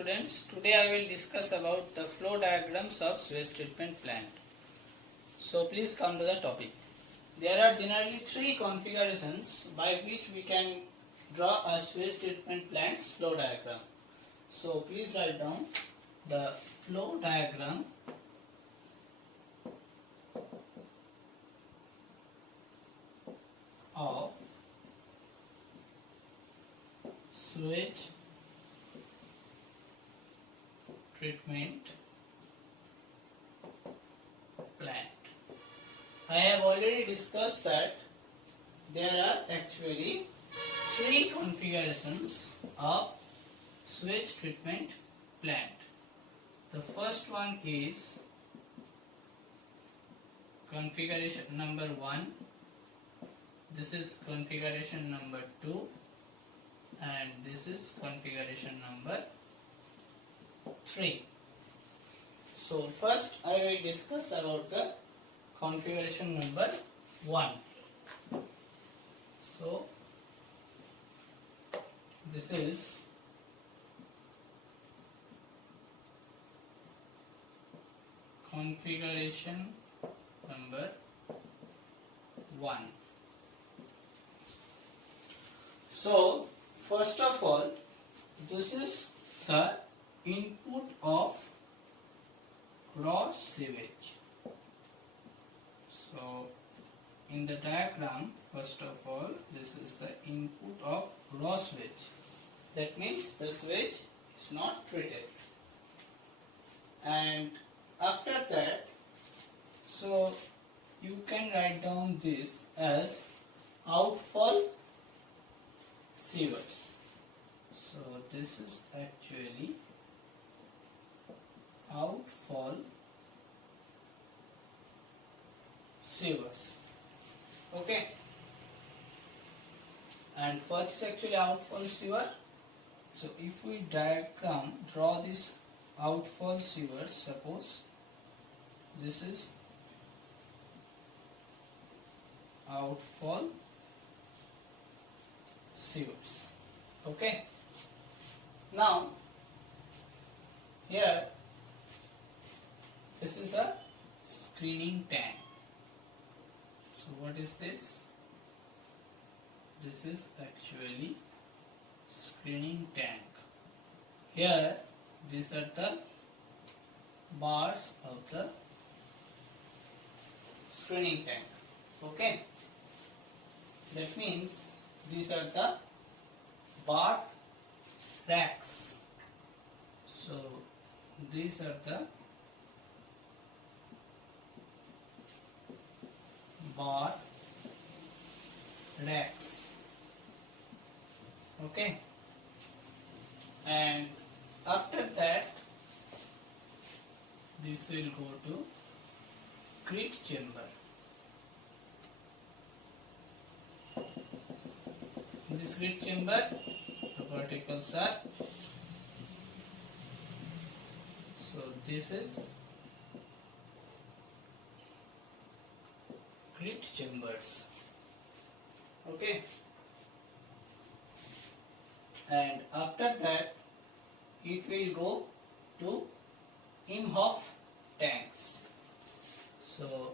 students, today I will discuss about the flow diagrams of sewage treatment plant. So please come to the topic. There are generally three configurations by which we can draw a sewage treatment plant's flow diagram. So please write down the flow diagram of sewage treatment plant. I have already discussed that there are actually three configurations of sewage treatment plant. The first one is configuration number 1. This is configuration number 2, and this is configuration number 3. So first I will discuss about the configuration number 1. So this is configuration number 1. So first of all, this is the input of raw sewage. So in the diagram, first of all, this is the input of raw sewage. That means the sewage is not treated. And after that, so you can write down this as outfall sewers. So this is actually outfall sewers. Okay. And what is actually outfall sewer? So if we draw this outfall sewer, suppose this is outfall sewers. Okay. Now here this is a screening tank. So what is this? This is actually screening tank. Here these are the bars of the screening tank. Okay. That means these are the bar racks. So these are the bar racks. Okay. And after that, this will go to grit chamber. In this grit chamber, the particles are, so this is grit chambers. Okay. And after that, it will go to Imhoff tanks. So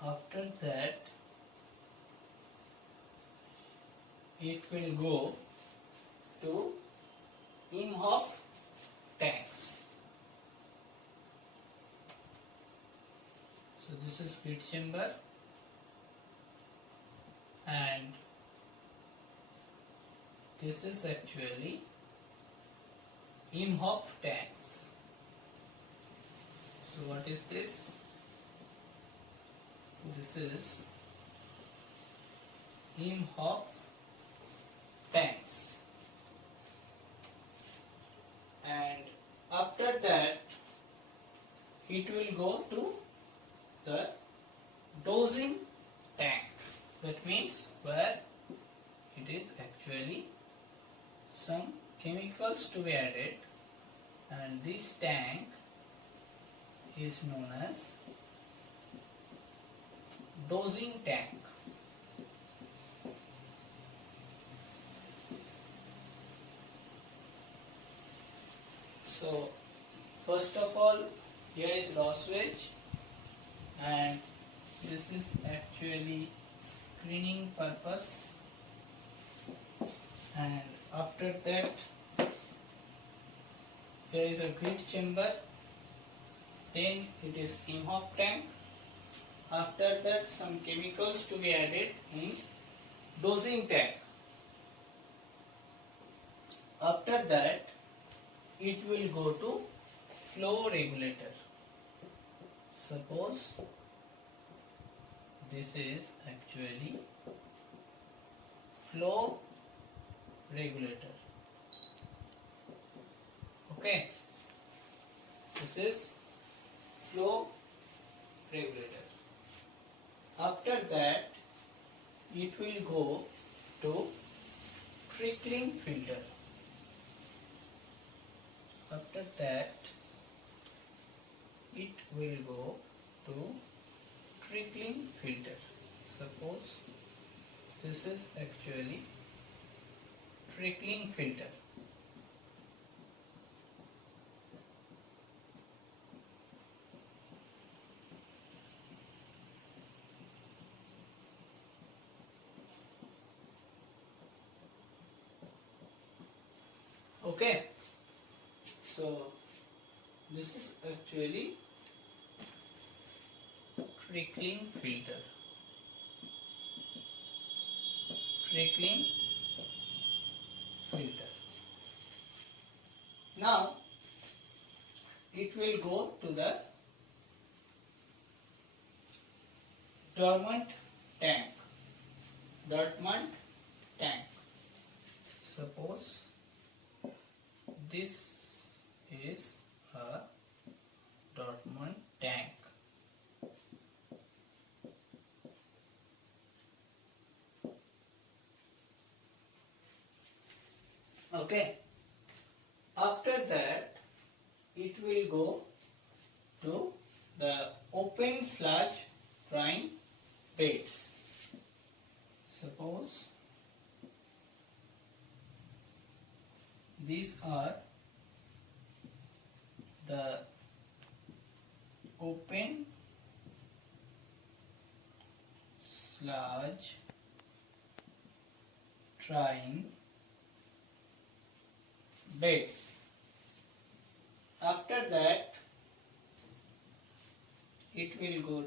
after that, it will go to Imhoff tanks. So this is grit chamber, and this is actually Imhoff tanks. So what is this? This is Imhoff tanks. And after that, it will go to the dosing tank. That means where it is actually some chemicals to be added, and this tank is known as dosing tank. first of all, here is raw sewage, and this is actually screening purpose, and after that there is a grit chamber, then it is in-hop tank. After that some chemicals to be added in dosing tank. After that it will go to flow regulator. Suppose this is actually flow regulator. Okay, this is flow regulator. After that it will go to trickling filter. After that it will go to trickling filter. Suppose this is actually trickling filter. Okay, so this is actually trickling filter. Trickling filter. Now it will go to the dormant tank. Dormant tank. Suppose this is a dormant tank. Okay. After that it will go to the open sludge drying beds. Suppose these are the open sludge drying beds. After that it will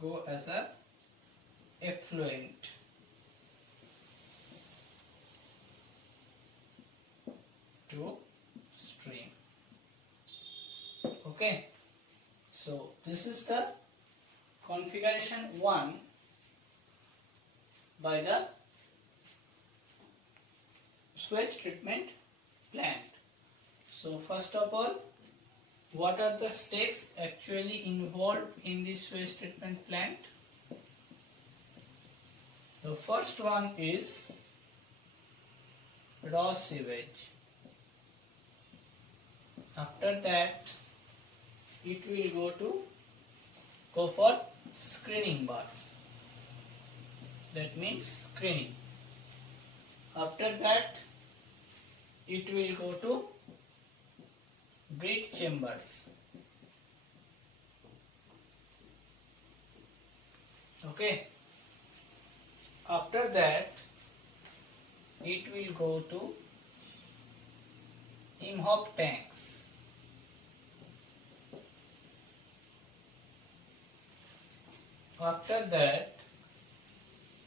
go as a effluent. To stream. Okay, so this is the configuration 1 by the sewage treatment plant. So first of all, what are the steps actually involved in this sewage treatment plant? The first one is raw sewage. After that it will go for screening baths. That means screening. After that it will go to grit chambers. Okay. After that it will go to in-hop tanks. After that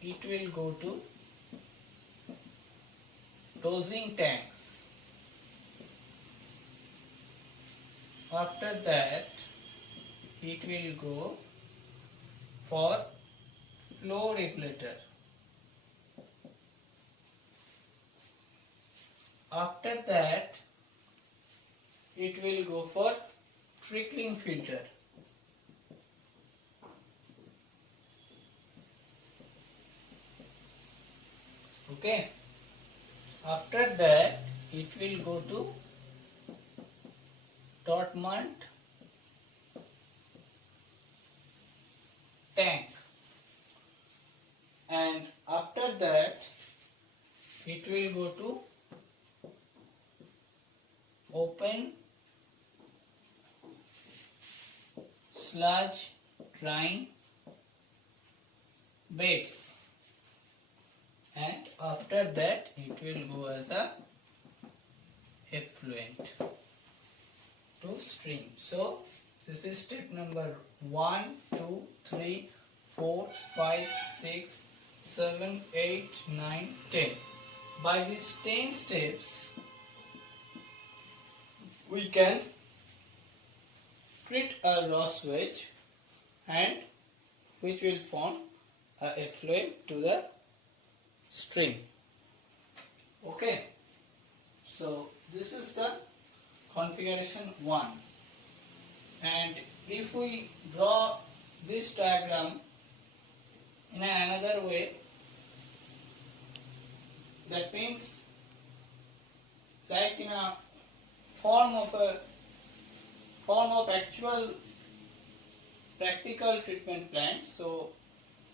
it will go to dosing tanks. After that it will go for flow regulator. After that it will go for trickling filter. Okay. After that it will go to dormant tank, and after that it will go to open sludge drying beds, and after that it will go as a effluent to stream. So this is step number 1, 2, 3, 4, 5, 6, 7, 8, 9, 10. By these 10 steps we can treat a raw sewage and which will form a effluent to the stream. Okay, so this is the configuration 1, and if we draw this diagram in another way, that means like in a form of actual practical treatment plant. So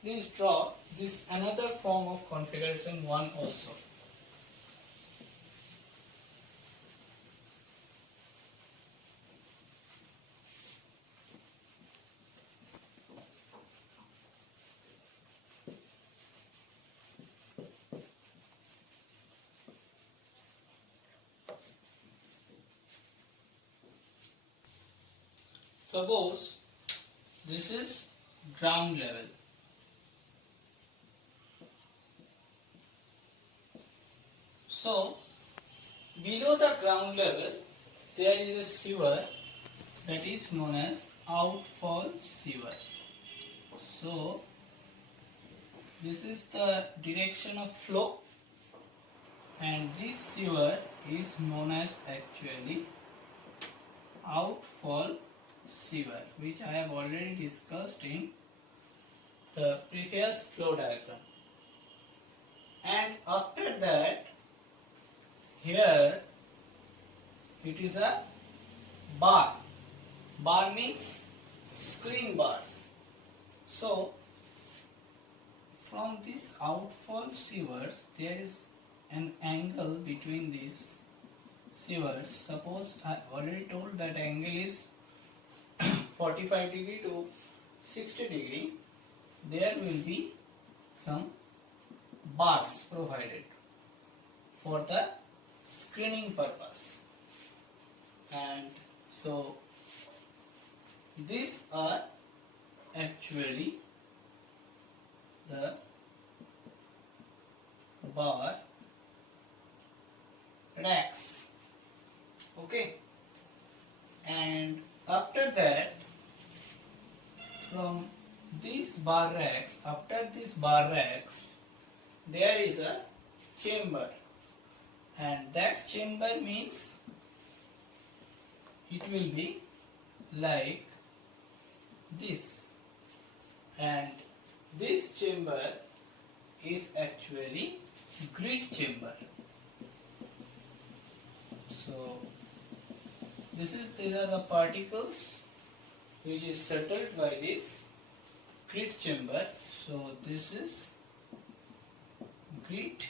please draw this another form of configuration 1 also. Suppose this is ground level. So below the ground level there is a sewer that is known as outfall sewer. So this is the direction of flow, and this sewer is known as actually outfall sewer, which I have already discussed in the previous flow diagram. And after that, here it is a bar. Bar means screen bars. So from this outfall sewers there is an angle between these sewers. Suppose I already told that angle is 45 degree to 60 degree. There will be some bars provided for the screening purpose, and so these are actually the bar racks. Okay, and after that, from these bar racks, there is a chamber, and that chamber means it will be like this, and this chamber is actually grit chamber. So these are the particles which is settled by this grit chamber. So this is grit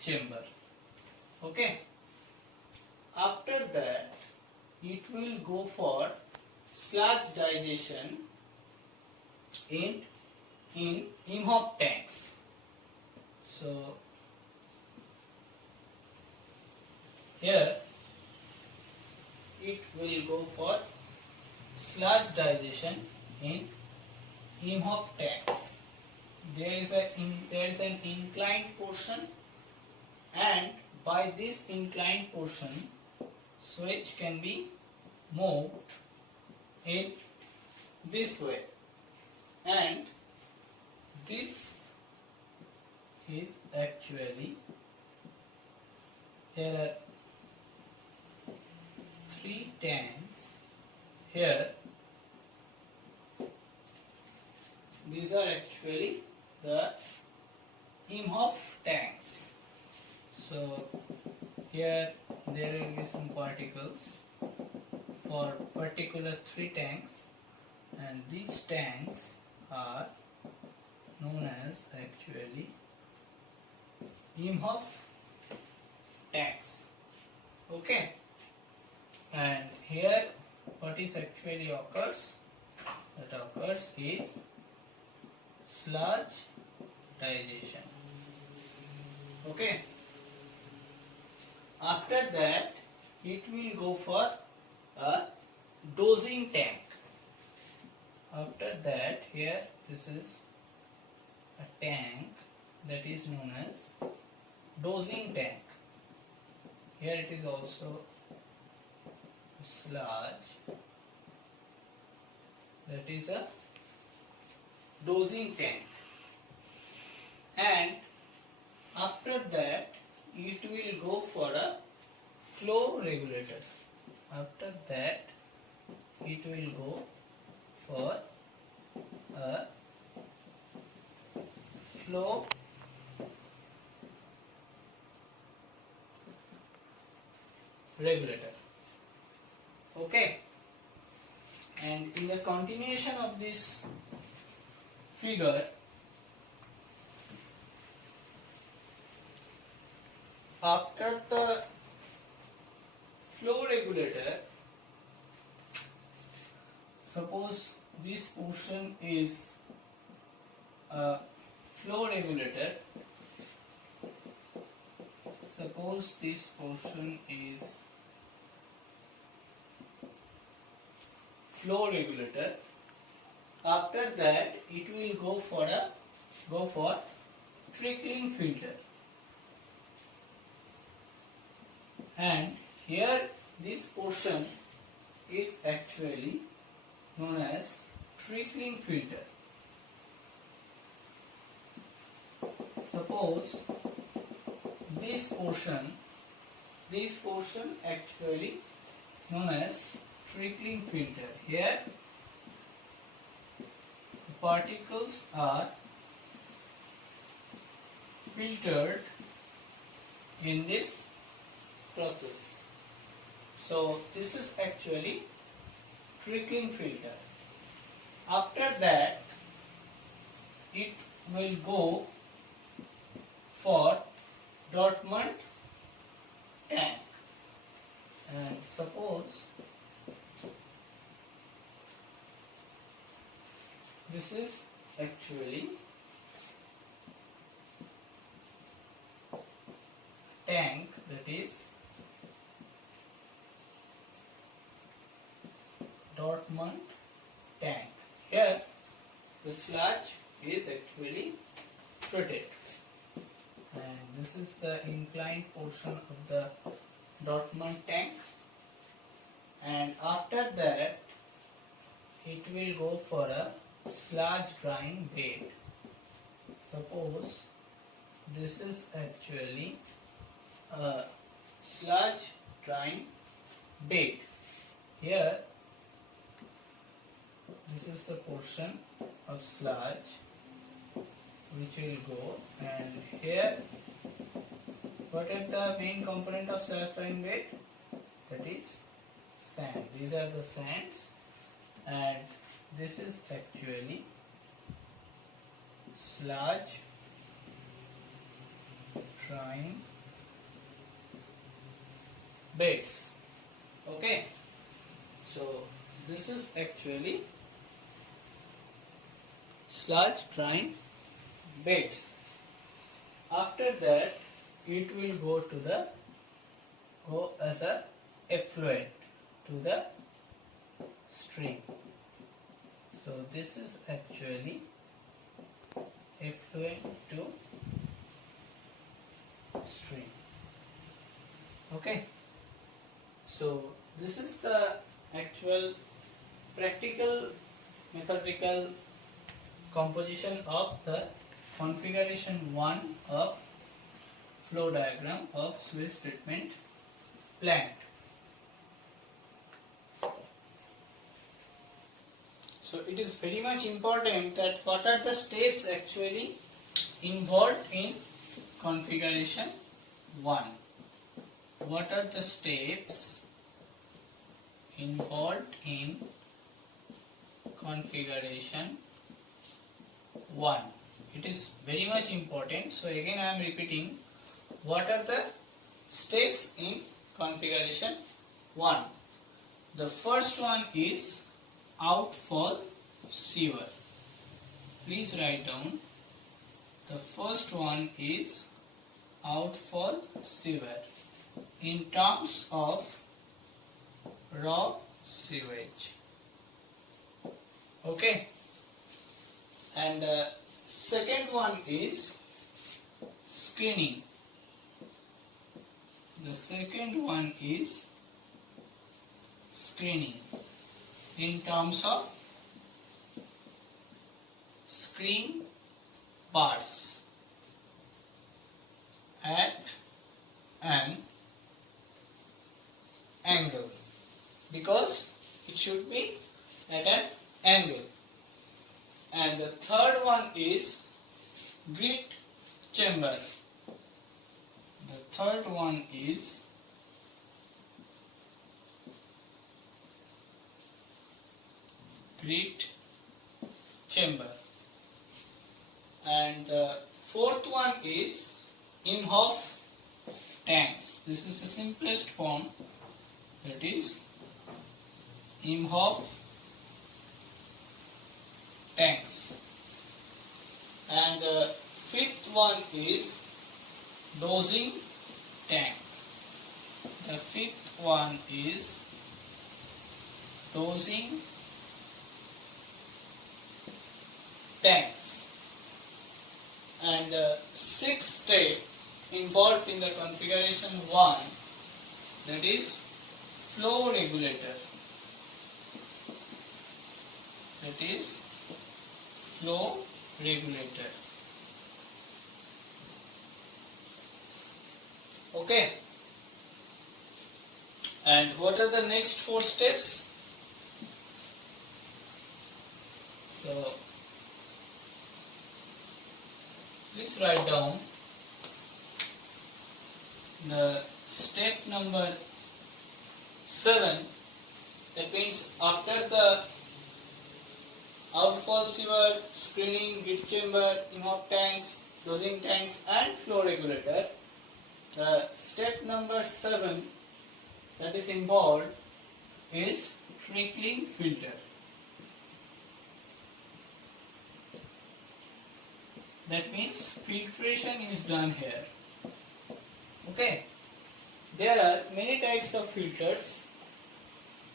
chamber. Okay. After that, it will go for sludge digestion in IMHOP tanks. So here it will go for sludge digestion in IMHOP tanks. There is an inclined portion, and by this inclined portion sewage can be moved in this way, and this is actually, there are 3 tanks here. These are actually the IMHOP tanks. So here there will be some particles for particular 3 tanks, and these tanks are known as actually IMHOP tanks. Okay, and here what is actually occurs? That occurs is sludge digestion. Okay, after that it will go for a dosing tank. After that, here this is a tank that is known as dosing tank. Here it is also sludge, that is a dosing tank, and after that it will go for a flow regulator. After that it will go for a flow regulator. Okay, and in the continuation of this figure, after the flow regulator, suppose this portion is a flow regulator. Suppose this portion is flow regulator. After that, it will go for trickling filter. And here this portion is actually known as trickling filter. Suppose this portion actually known as trickling filter. Here the particles are filtered in this process. So this is actually trickling filter. After that it will go for Dortmund tank, and suppose this is actually tank, that is Dortmund tank. Here the sludge is actually treated, and this is the inclined portion of the Dortmund tank, and after that it will go for a sludge drying bed. Suppose this is actually a sludge drying bed. Here this is the portion of sludge which will go, and here what is the main component of sludge drying bed? That is sand. These are the sands, and this is actually sludge drying beds. Okay, so this is actually sludge drying beds. After that it will go as a effluent to the stream. So this is actually effluent to stream. Okay, so this is the actual practical methodical composition of the configuration 1 of flow diagram of sewage treatment plant. So it is very much important that what are the steps actually involved in configuration 1. What are the steps involved in configuration 1? It is very much important. So again I am repeating, what are the steps in configuration 1. The first one is outfall sewer. Please write down. The first one is outfall sewer in terms of raw sewage. Okay. And the second one is screening. The second one is screening in terms of screen bars at an angle, because it should be at an angle. And the third one is grit chamber. The third one is grit chamber. And the fourth one is in-house tanks. This is the simplest form, that is in-house tanks. And the fifth one is dosing tank. The fifth one is dosing tanks. And the sixth step involved in the configuration 1, that is flow regulator. That is flow regulator. Okay. And what are the next 4 steps? So please write down. The step number 7, that means after the outfall sewer, screening, grit chamber, in-house tanks, dosing tanks and flow regulator, the step number 7 that is involved is trickling filter. That means filtration is done here. Okay. There are many types of filters.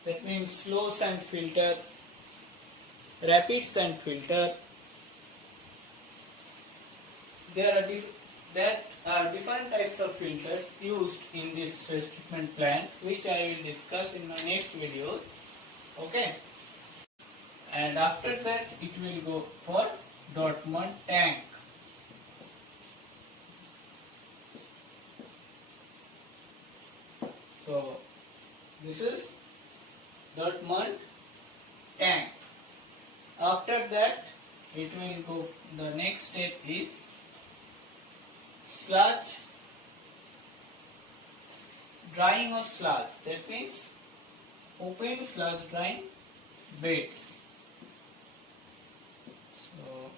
That means slow sand filter, rapid sand filter. There are different types of filters used in this sewage treatment plant, which I will discuss in my next video. Okay. And after that it will go for Dortmund tank. So this is Dortmund tank. After that it will go, the next step is sludge, drying of sludge. That means open sludge drying beds. So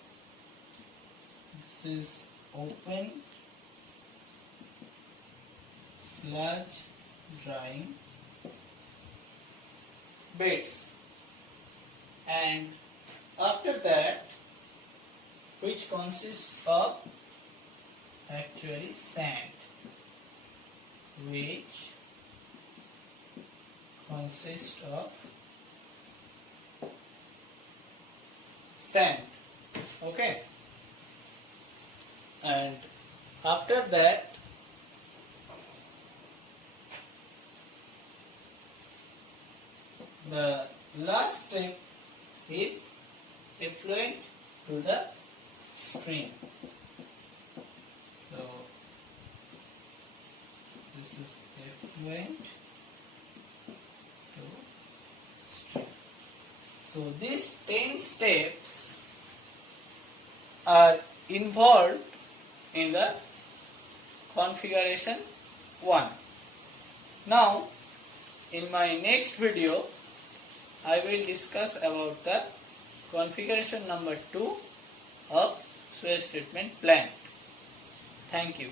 this is open sludge drying beds. And after that, which consists of actually sand, which consists of sand. Okay. And after that, the last step is effluent to the stream. So this is effluent to stream. So these 10 steps are involved in the configuration 1. Now in my next video I will discuss about the configuration number 2 of sewage treatment plant. Thank you.